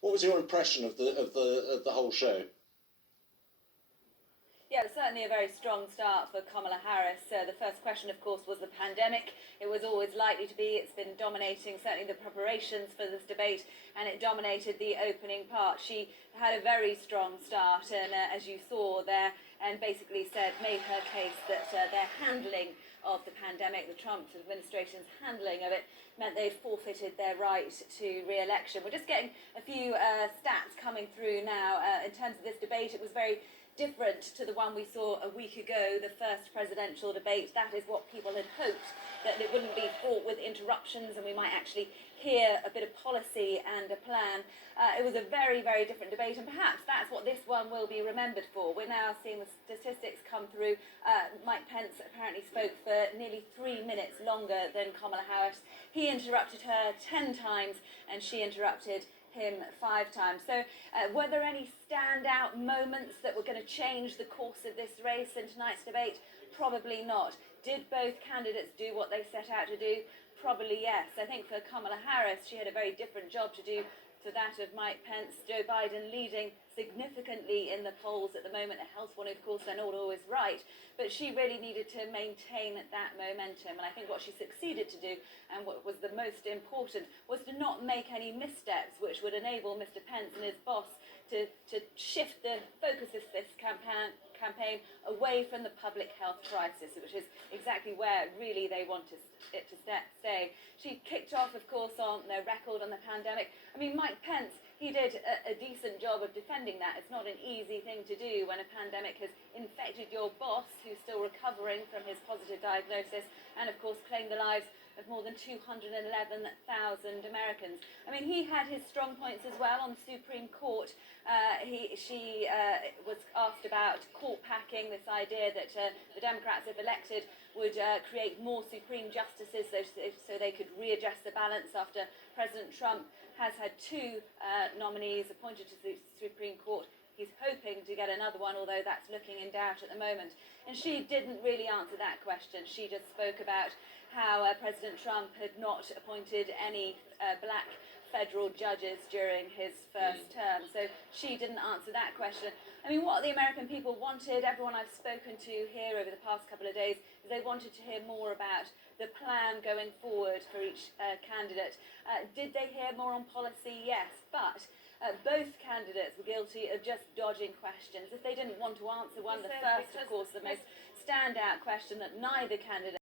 What was your impression of the whole show? Yeah, it was certainly a very strong start for Kamala Harris. The first question, of course, was the pandemic. It was always likely to be. It's been dominating certainly the preparations for this debate, and it dominated the opening part. She had a very strong start, and as you saw there, and basically made her case that their handling of the pandemic, the Trump administration's handling of it, meant they forfeited their right to re-election. We're just getting a few stats coming through now. In terms of this debate, it was very different to the one we saw a week ago, the first presidential debate. That is what people had hoped, that it wouldn't be fraught with interruptions and we might actually hear a bit of policy and a plan. It was a very, very different debate, and perhaps that's what this one will be remembered for. We're now seeing the statistics come through. Mike Pence apparently spoke for nearly 3 minutes longer than Kamala Harris. He interrupted her 10 times and she interrupted him 5 times. So were there any standout moments that were going to change the course of this race in tonight's debate? Probably not. Did both candidates do what they set out to do? Probably yes. I think for Kamala Harris, she had a very different job to do to that of Mike Pence. Joe Biden leading significantly in the polls at the moment. A health one, of course, they're not always right, but she really needed to maintain that momentum. And I think what she succeeded to do, and what was the most important, was to not make any missteps, which would enable Mr. Pence and his boss to shift the focus of this campaign away from the public health crisis, which is exactly where really they want it to stay. She kicked off, of course, on their record on the pandemic. I mean, Mike Pence, he did a decent job of defending that. It's not an easy thing to do when a pandemic has infected your boss, who's still recovering from his positive diagnosis, and of course claimed the lives of more than 211,000 Americans. I mean, he had his strong points as well on the Supreme Court. She was asked about court packing, this idea that the Democrats, if elected, would create more Supreme Justices so they could readjust the balance after President Trump has had 2 nominees appointed to the Supreme Court. He's hoping to get another one, although that's looking in doubt at the moment. And she didn't really answer that question. She just spoke about how President Trump had not appointed any black federal judges during his first term. So she didn't answer that question. I mean, what the American people wanted, everyone I've spoken to here over the past couple of days, is they wanted to hear more about the plan going forward for each candidate. Did they hear more on policy? Yes, but both candidates were guilty of just dodging questions. If they didn't want to answer one, the first, of course, the most standout question that neither candidate